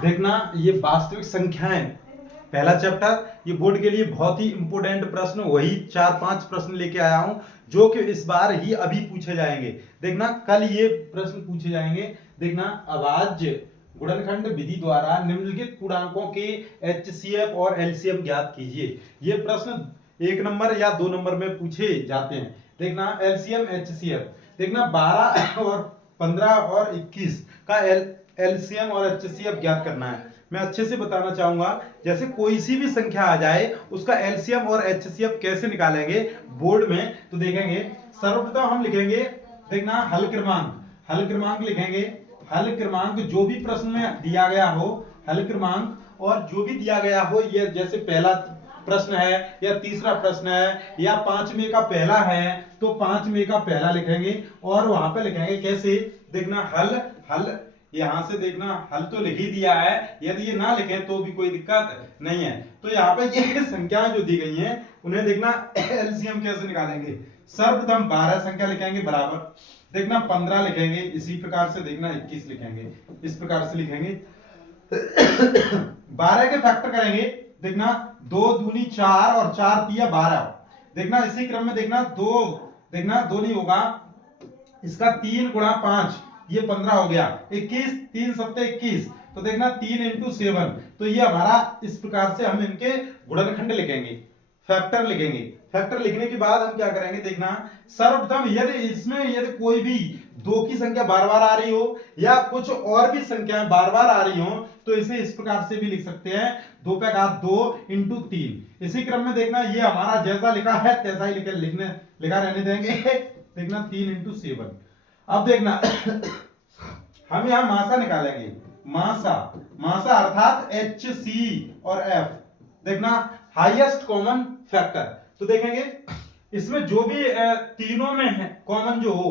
देखना ये वास्तविक संख्याएं पहला चैप्टर, ये बोर्ड के लिए बहुत ही इंपोर्टेंट प्रश्न, वही 4-5 प्रश्न लेके आया हूं जो कि इस बार ही अभी पूछे जाएंगे। देखना कल ये प्रश्न पूछे जाएंगे। देखना अभाज्य गुणनखंड विधि द्वारा निम्नलिखित पूर्णांकों के एचसीएफ और एलसीएम ज्ञात कीजिए। ये प्रश्न 1 नंबर या 2 नंबर में पूछे जाते हैं। देखना एलसीएम एचसीएफ, देखना 12 और 15 और 21 का एलसीएम और एचसीएफ ज्ञात करना है। मैं अच्छे से बताना चाहूंगा, जैसे कोई सी भी संख्या आ जाए उसका एलसीएम और एचसीएफ कैसे निकालेंगे बोर्ड में, तो देखेंगे सर्वप्रथम हम लिखेंगे, देखना हल क्रमांक लिखेंगे। हल क्रमांक जो भी प्रश्न में दिया गया हो, हल क्रमांक और जो भी दिया गया हो, ये जैसे पहला प्रश्न है या तीसरा प्रश्न है या 5वें का पहला है तो 5वें का पहला लिखेंगे और वहां पे लिखेंगे कैसे, देखना हल यहां से देखना हल तो लिख ही दिया है, यदि ये ना लिखे तो भी कोई दिक्कत नहीं है। तो यहाँ पे ये संख्याएं जो दी गई हैं उन्हें देखना एलसीएम कैसे निकालेंगे। सर्वप्रथम 12 संख्या लिखेंगे बराबर, देखना 15 लिखेंगे, इसी प्रकार से देखना 21 लिखेंगे, इस प्रकार से लिखेंगे। 12 के फैक्टर करेंगे, देखना 2 दूनी 4 और 4 तिया 12, देखना इसी क्रम में देखना 2, देखना 2 नहीं होगा, इसका 3 गुणा 5 ये 15 हो गया, 21 3 सत्ते 21, तो देखना 3 इंटू 7, तो ये हमारा इस प्रकार से हम इनके गुणनखंड लिखेंगे, फैक्टर लिखेंगे। फैक्टर लिखने के बाद हम क्या करेंगे, देखना सर्वप्रथम यदि कोई भी 2 की संख्या बार बार आ रही हो या कुछ और भी संख्याएं बार बार आ रही हो तो इसे इस प्रकार से भी लिख सकते हैं, 2 पे घात 2 इंटू 3। इसी क्रम में देखना ये हमारा जैसा लिखा है तैसा ही लिखा रहने देंगे, देखना 3 इंटू 7। अब देखना हम यहां मासा निकालेंगे, मासा अर्थात एच सी और एफ, देखना हाईएस्ट कॉमन फैक्टर। तो देखेंगे इसमें जो भी तीनों में है कॉमन जो हो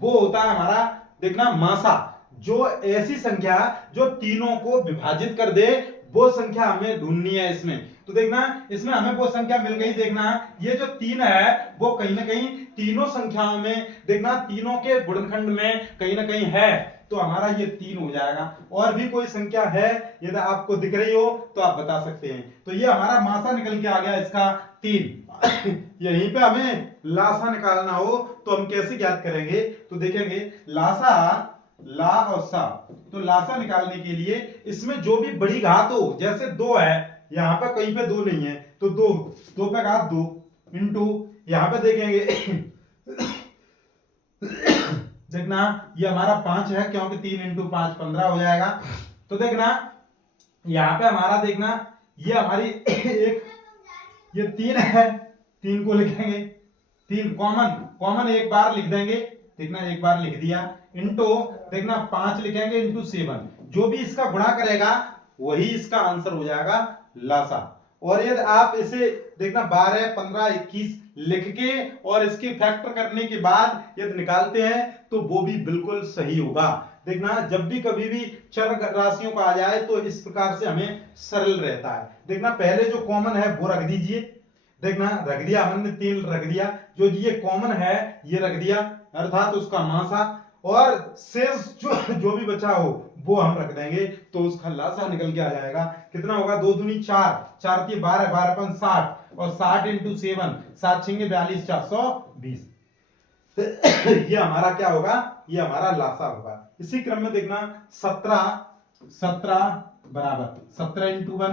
वो होता है हमारा, देखना मासा, जो ऐसी संख्या जो तीनों को विभाजित कर दे वो संख्या हमें ढूंढनी है इसमें। तो देखना इसमें हमें वो संख्या मिल गई, देखना ये जो 3 है वो कहीं ना कहीं तीनों संख्याओं में, देखना तीनों के गुणनखंड में कहीं ना कहीं है, तो हमारा ये 3 हो जाएगा। और भी कोई संख्या है यदि आपको दिख रही हो तो आप बता सकते हैं। तो ये हमारा मासा निकल के आ गया इसका 3। यहीं पे हमें लासा निकालना हो तो हम कैसे ज्ञात करेंगे, तो देखेंगे लासा ला और सा, तो लासा निकालने के लिए इसमें जो भी बड़ी घात हो, जैसे 2 है यहाँ पे कहीं पे 2 नहीं है तो 2 पे घात 2 इंटू यहाँ पे देखेंगे देखना ये हमारा 5 है क्योंकि 3 इंटू 5 15 हो जाएगा। तो देखना यहाँ पे हमारा देखना ये हमारी ये 3 है, 3 को लिखेंगे, 3 कॉमन एक बार लिख देंगे, देखना एक बार लिख दिया, इंटू देखना 5 लिखेंगे इंटू 7, जो भी इसका गुणा करेगा वही इसका आंसर हो जाएगा लासा। और यदि आप इसे देखना 12 15 21 लिख के और इसके फैक्टर करने के बाद यदि निकालते हैं तो वो भी बिल्कुल सही होगा। देखना जब भी कभी भी चर राशियों का आ जाए तो इस प्रकार से हमें सरल रहता है। देखना पहले जो कॉमन है वो रख दीजिए, देखना रख दिया हमने 3 रख दिया, जो ये कॉमन है ये रख दिया अर्थात उसका मासा, और शेष जो भी बचा हो वो हम रख देंगे तो उसका लासा निकल के आ जाएगा। कितना होगा, 2 दूनी 4 4 की 12 12 पन 60 और 60 इंटू 7 7 छिंगे 42 420। ये हमारा क्या होगा, ये हमारा लासा होगा। इसी क्रम में देखना 17 बराबर 17 इंटू 1,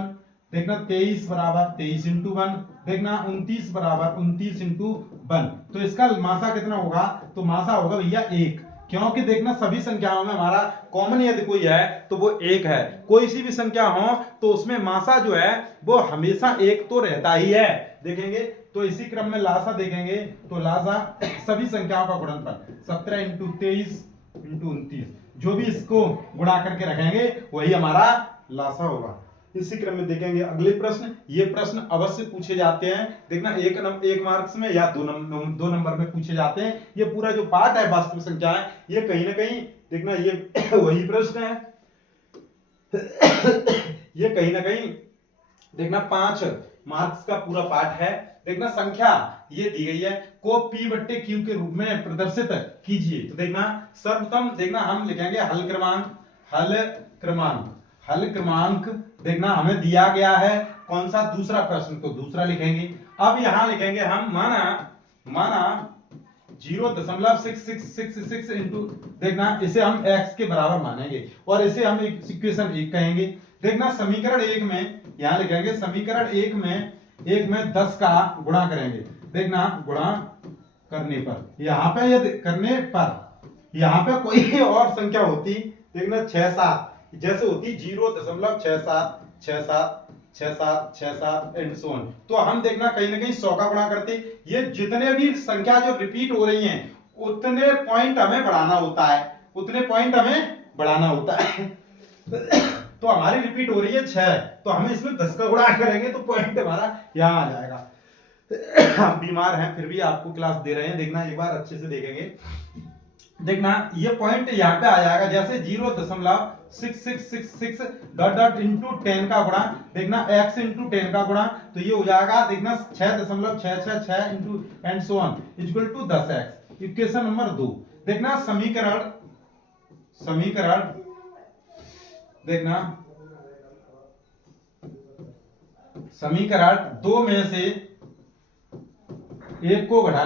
देखना 23 बराबर 23 इंटू 1, देखना 29 बराबर 29 इंटू 1। तो इसका मासा कितना होगा, तो मासा होगा भैया 1, क्योंकि देखना सभी संख्याओं में हमारा कॉमन यदि कोई है तो वो 1 है, कोई सी भी संख्या हो तो उसमें मासा जो है वो हमेशा 1 तो रहता ही है। देखेंगे तो इसी क्रम में लासा देखेंगे तो लासा सभी संख्याओं का गुणनफल 17 इंटू 23 इंटू 29, जो भी इसको गुणा करके रखेंगे वही हमारा लासा होगा। इसी क्रम में देखेंगे अगले प्रश्न, ये प्रश्न अवश्य पूछे जाते हैं, देखना एक मार्क्स में या 2 नंबर में पूछे जाते हैं। ये पूरा जो पार्ट है वास्तविक संख्याएं ये कहीं ना कहीं देखना ये वही प्रश्न है ये कहीं ना कहीं देखना 5 मार्क्स का पूरा पार्ट है। देखना संख्या ये दी गई है को P बट्टे Q के रूप में प्रदर्शित कीजिए। तो देखना सर्वप्रथम देखना हम लिखेंगे हल क्रमांक हल क्रमांक देखना हमें दिया गया है कौन सा, दूसरा प्रश्न, तो दूसरा लिखेंगे। अब यहां लिखेंगे हम माना 0.666 इंटू, देखना इसे हम x के बराबर मानेंगे और इसे हम इक्वेशन 1 कहेंगे। देखना समीकरण 1 में यहां लिखेंगे, समीकरण 1 में 10 का गुणा करेंगे। देखना गुणा करने पर, यहां पे ये करने पर यहां पे कोई और संख्या होती, देखना 6 7 जैसे होती 0.67676767 एंड सो ऑन, तो हम देखना कहीं ना कहीं 100 का गुणा करते। ये जितने भी संख्या जो रिपीट हो रही हैं उतने पॉइंट हमें बढ़ाना होता है, उतने पॉइंट हमें बढ़ाना होता है। तो हमारी रिपीट हो रही है 6, तो हम इसमें 10 का गुणा करेंगे तो पॉइंट हमारा यहाँ आ जाएगा। हम बीमार हैं फिर भी आपको क्लास दे रहे हैं, देखना एक बार अच्छे से देखेंगे। देखना ये पॉइंट यहाँ पे आ जाएगा, जैसे 0.6666 डॉट डॉट इंटू 10 का गुणा, देखना x इंटू 10 का गुणा, तो ये हो जाएगा देखना 6.666 into and so on equal to 10x। Equation number 2, देखना समीकरण देखना समीकरण 2 में से एक को घटा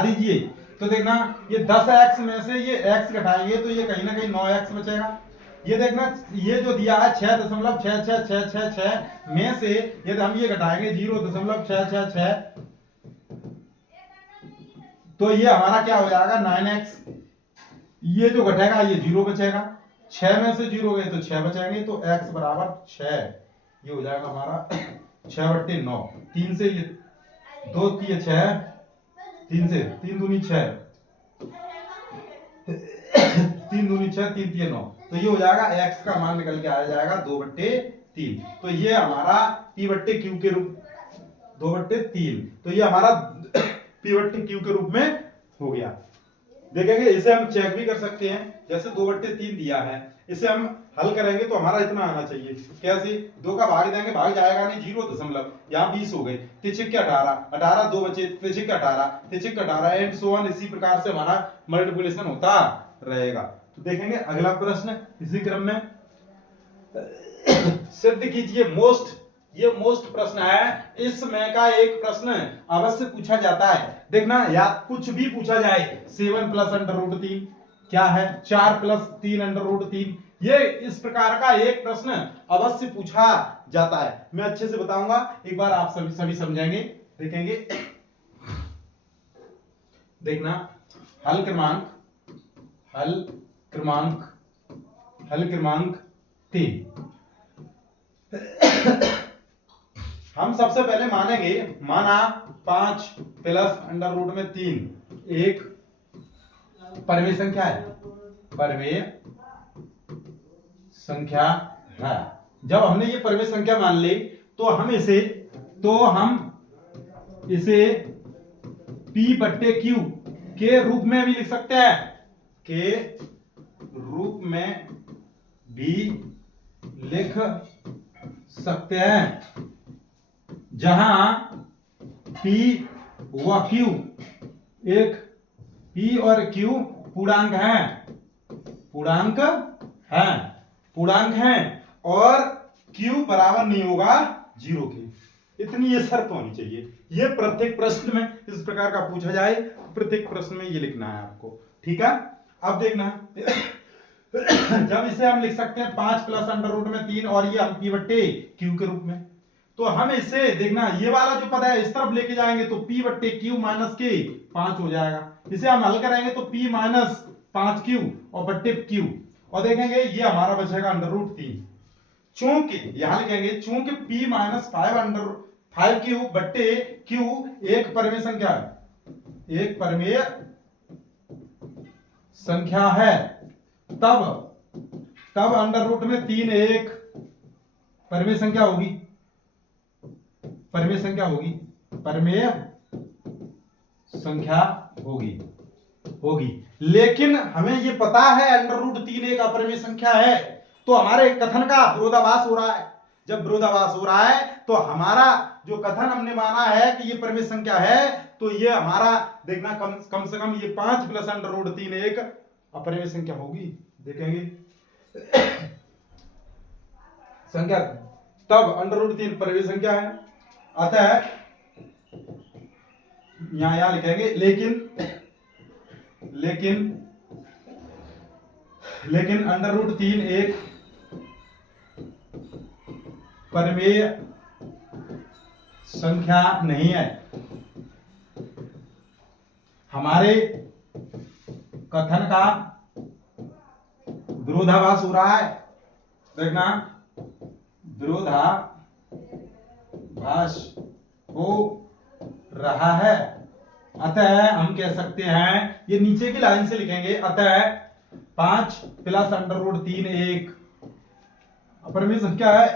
दीजिए, तो देखना ये 10x में से ये x घटाएंगे तो ये कहीं ना कहीं 9x बचेगा। ये देखना ये जो दिया है 6.6666 में से यदि हम ये घटाएंगे 0.666, तो ये हमारा क्या हो जाएगा 9x। ये जो घटेगा ये 0 बचेगा, 6 में से 0 गए तो 6 बचेंगे, तो x बराबर 6, ये हो जाएगा हमारा 6/9। 3 से ये 2 3 6, 3 से 3 दूनी 6, 3 दूनी 6, 3 3 9, तो ये हो जाएगा x का मान निकल के आ जाएगा 2/3। तो ये हमारा p/q के रूप 2/3, तो ये हमारा p/q के रूप में हो गया। देखेंगे इसे हम चेक भी कर सकते हैं, जैसे 2/3 दिया है, इसे हम हल करेंगे तो हमारा इतना आना चाहिए। कैसे 2 का भाग देंगे, भाग जाएगा नहीं, 0 यहाँ 20 हो गए, 3 18 2 बचे, 3 18 एंड सो ऑन, इसी प्रकार से हमारा मल्टीप्लिकेशन होता रहेगा। तो देखेंगे अगला प्रश्न इसी क्रम में, सिद्ध कीजिए ये मोस्ट प्रश्न है, इसमें का एक प्रश्न अवश्य पूछा जाता है। देखना या कुछ भी पूछा जाए, 7 + √3 क्या है, 4 + 3 √3, ये इस प्रकार का एक प्रश्न अवश्य पूछा जाता है। मैं अच्छे से बताऊंगा, एक बार आप सभी समझेंगे, देखेंगे। देखना हल क्रमांक 3, हम सबसे पहले मानेंगे, माना 5 + √3 एक परमेय संख्या है, जब हमने ये परमेय संख्या मान ली तो हम इसे p/q के रूप में भी लिख सकते हैं, के रूप में भी लिख सकते हैं, जहां p व q p और q पूर्णांक हैं और q बराबर नहीं होगा 0 के। इतनी ये शर्त होनी चाहिए। ये प्रत्येक प्रश्न में इस प्रकार का पूछा जाए, प्रत्येक प्रश्न में ये लिखना है आपको, ठीक है। अब देखना जब इसे हम लिख सकते हैं 5 + √3 और ये हम p/q के रूप में, तो हम इसे देखना ये वाला जो पद है इस तरफ लेके जाएंगे तो p/q - k 5 हो जाएगा। इसे हम हल करेंगे तो p - 5q और बट्टे q, और देखेंगे ये हमारा बचेगा √3। चूंकि यहां लिखेंगे चूंकि p - 5q बट्टे q एक परमेय संख्या है, तब √3 एक परमेय संख्या होगी। लेकिन हमें ये पता है √3 एक अपरिमेय संख्या है, तो हमारे कथन का विरोधाभास हो रहा है। जब विरोधाभास हो रहा है तो हमारा जो कथन हमने माना है कि ये परिमेय संख्या है, तो ये हमारा देखना कम से कम ये 5 + √3 एक अपरिमेय संख्या होगी, देखेंगे संख्या तब √3 परिमेय संख्या है। अतः यहां लिखेंगे लेकिन √3 एक परिमेय संख्या नहीं है। हमारे कथन का विरोधाभास हो रहा है, देखना विरोधाभास हो रहा है। अतः हम कह सकते हैं, ये नीचे की लाइन से लिखेंगे, अतः 5 प्लस √3 एक अपरिमेय संख्या है,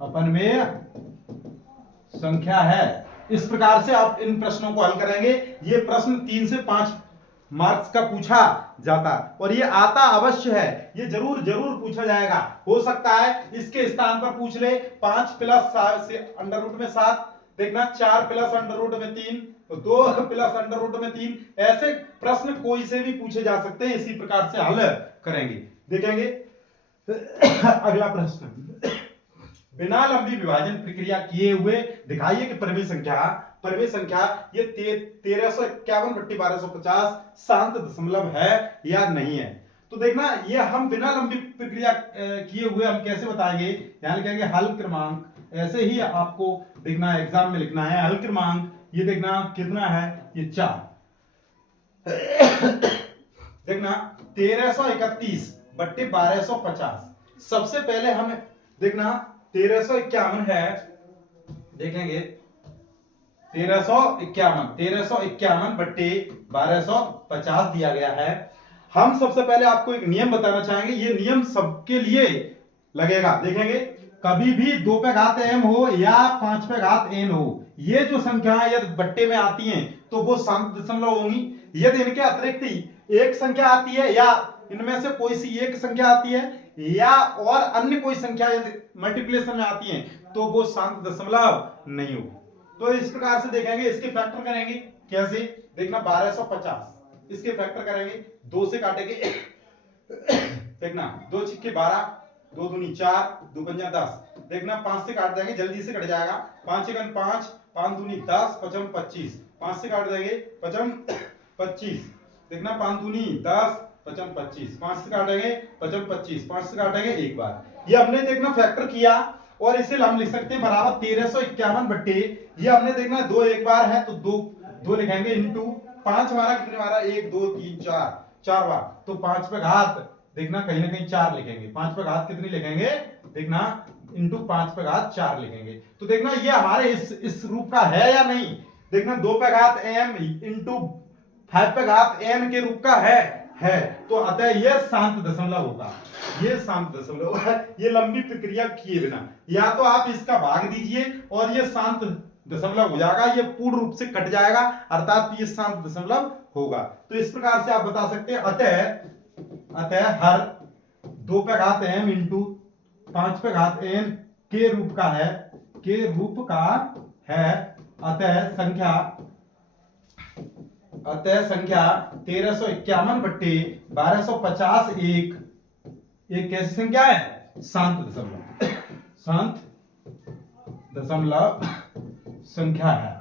अपरिमेय संख्या है। इस प्रकार से आप इन प्रश्नों को हल करेंगे। ये प्रश्न 3 से 5 मार्क्स का पूछा जाता है और ये आता अवश्य है, ये जरूर पूछा जाएगा। हो सकता है इसके स्थान पर पूछ ले 5 प्लस √7, देखना 4 प्लस √3, 2 प्लस √3, ऐसे प्रश्न कोई से भी पूछे जा सकते हैं। इसी प्रकार से हल करेंगे, देखेंगे। अगला प्रश्न, बिना लंबी विभाजन प्रक्रिया किए हुए दिखाइए कि परिमेय संख्या ये 1351/1250 शांत दशमलव है या नहीं है। तो देखना, ये हम बिना लंबी प्रक्रिया किए हुए हम कैसे बताएंगे, यहां लिखेंगे हल क्रमांक। ऐसे ही आपको देखना एग्जाम में लिखना है हल क्रमांक। ये देखना कितना है, ये 4। देखना 1331/1250। सबसे पहले हम देखना 1351 है, देखेंगे 1351/1250 दिया गया है। हम सबसे पहले आपको एक नियम बताना चाहेंगे, ये नियम सबके लिए लगेगा। देखेंगे, कभी भी 2 पे घात m हो या 5 पे घात n हो, ये जो संख्याएं यदि बट्टे में आती हैं तो वो शांत दशमलव होंगी। यदि इनके अतिरिक्त एक संख्या आती है या इनमें से कोई सी एक संख्या आती है या और अन्य कोई संख्या यदि मल्टीप्लिकेशन में आती है तो वो शांत दशमलव नहीं होगी। तो इस प्रकार से देखेंगे, इसके फैक्टर करेंगे कैसे, देखना 1250 इसके फैक्टर करेंगे, 2 से काटेंगे। देखना 2 छिक्के 12, 2 दूनी 4, 2 पंजा 10। देखना 5 से काट देंगे, जल्दी से कट जाएगा। 5 एकन 5, 5 दूनी 10, 5 25। 5 से काट देंगे 5 25। देखना 5 दूनी 10, 5 25। 5 से काटेंगे 5 25, 5 से काटेंगे एक बार। ये हमने देखना फैक्टर किया और इसे हम लिख सकते हैं बराबर 1351 बट्टे, ये हमने देखना 2 एक बार है तो 2 लिखेंगे इंटू 5 हमारा कितने बार, 1 2 3 4 बार, तो 5 पे घात देखना कहीं ना कहीं 4 लिखेंगे। 5 पे घात कितनी लिखेंगे, देखना इंटू 5 पे घात 4 लिखेंगे। तो देखना ये हमारे इस रूप का है या नहीं, देखना 2 पे घात m इंटू 5 पे घात n के रूप का है। तो अतः ये शांत दशमलव होगा, ये शांत दशमलव है, ये लंबी प्रक्रिया किए बिना। या तो आप इसका भाग दीजिए और ये शांत दशमलव हो जाएगा, ये पूर्ण रूप से कट जाएगा, अर्थात ये शांत दशमलव होगा। तो इस प्रकार से आप बता सकते हैं, अतः हर 2 पे घात m इंटू 5 पे घात n के रूप का है। अतः संख्या 1351/1250 एक कैसी संख्या है, शांत दशमलव संख्या है।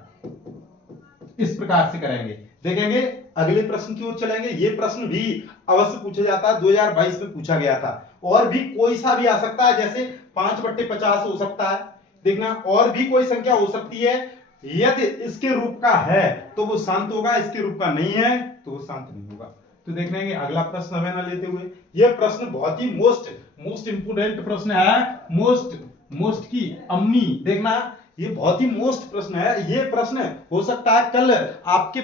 इस प्रकार से करेंगे, देखेंगे अगले प्रश्न की ओर चलेंगे। ये प्रश्न भी अवश्य पूछा जाता है, 2022 में पूछा गया था। और भी कोई सा भी आ सकता है, जैसे 5/50 हो सकता है, देखना और भी कोई संख्या हो सकती है। यदि इसके रूप का है तो वो शांत होगा, इसके रूप का नहीं है तो वो शांत नहीं होगा। तो देखेंगे अगला प्रश्न हमें ना लेते हुए, यह प्रश्न बहुत ही मोस्ट इंपोर्टेंट प्रश्न है, मोस्ट की अम्मी। देखना ये बहुत ही मोस्ट प्रश्न है। ये प्रश्न हो सकता है कल आपके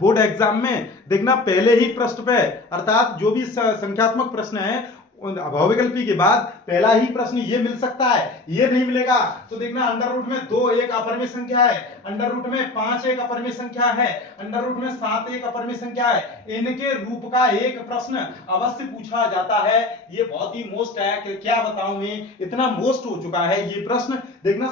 बोर्ड एग्जाम में देखना पहले ही प्रश्न पे, अर्थात जो भी संख्यात्मक प्रश्न है बहुविकल्पी के बाद पहला ही प्रश्न ये मिल सकता है। ये नहीं मिलेगा तो देखना अंडर रूट में 2 एक अपरिमेय संख्या है, अंडर रूट में 5 एक अपरिमेय संख्या है, अंडर रूट में 7 एक अपरिमेय संख्या है। इनके रूप का एक प्रश्न अवश्य पूछा जाता है। ये बहुत ही मोस्ट है कि क्या बताऊं मैं, इतना मोस्ट हो चुका है ये प्रश्न देखना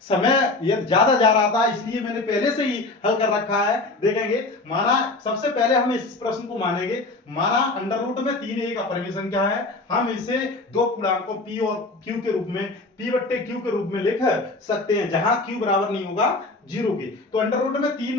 समय ये ज्यादा जा रहा था, इसलिए मैंने पहले से ही हल कर रखा है। देखेंगे, माना सबसे पहले हम इस प्रश्न को मानेंगे, माना अंडर रूट में 3 एक अपरिमेय संख्या है, हम इसे दो पूर्णांकों p और q के रूप में p बट्टे q के रूप में लिख सकते हैं, जहां q बराबर नहीं होगा 0 के। तो अंडर रूट में 3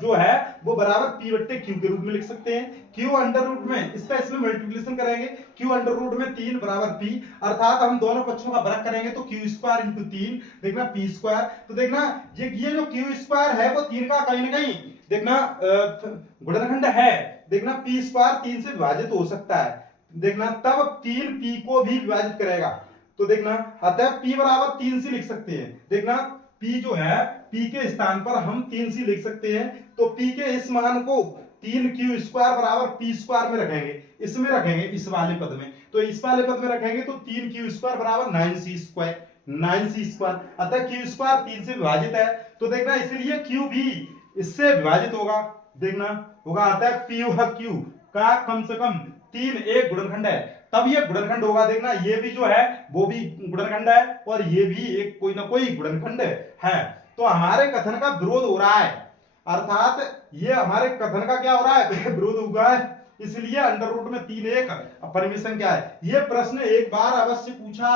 जो है वो बराबर p बट्टे q के रूप में लिख सकते हैं। q अंडर रूट में इसका इसमें मल्टीप्लिकेशन करेंगे, q अंडर रूट में 3 बराबर p, अर्थात हम दोनों पक्षों का वर्ग करेंगे तो q स्क्वायर इंटू 3, देखना p स्क्वायर। तो देखना ये जो q स्क्वायर है वो 3 का कहीं ना कहीं देखना गुणनखंड है, देखना p स्क्वायर 3 से विभाजित हो सकता है, देखना तब 3 p को भी विभाजित करेगा। तो देखना अतः p बराबर 3 से लिख सकते हैं, देखना p जो है p के स्थान पर हम 3 से लिख सकते हैं। तो p के इस मान को 3q स्क्वायर बराबर p स्क्वायर में रखेंगे, इसमें रखेंगे इस वाले पद में, तो इस वाले पद में रखेंगे तो 3q स्क्वायर बराबर 9c स्क्वायर, 9c स्क्वायर, अतः q स्क्वायर 3 से विभाजित है। तो देखना इसलिए q भी इससे विभाजित होगा, देखना होगा अतः p q का कम से कम 3 एक गुणनखंड है, तब ये गुणनखंड होगा। देखना ये भी जो है वो भी गुणनखंड है और ये भी एक कोई ना कोई गुणनखंड है। तो हमारे कथन का विरोध हो रहा है, अर्थात ये हमारे कथन का क्या हो रहा है विरोध हुआ है, इसलिए अंडर रूट में 3 एक अपरिमेय संख्या है। ये प्रश्न एक बार अवश्य पूछा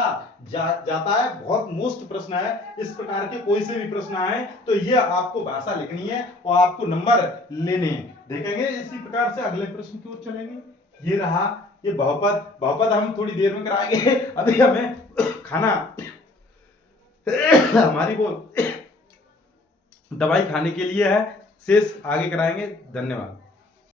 जाता है, बहुत मोस्ट प्रश्न है, इस प्रकार के कोई से भी प्रश्न आए तो ये आपको भाषा लिखनी है और आपको नंबर लेने हैं। देखेंगे इसी प्रकार से अगले प्रश्न की ओर चलेंगे। ये रहा ये बहुपद हम थोड़ी देर में कराएंगे, अभी हमें खाना हमारी वो दवाई खाने के लिए है, शेष आगे कराएंगे। धन्यवाद।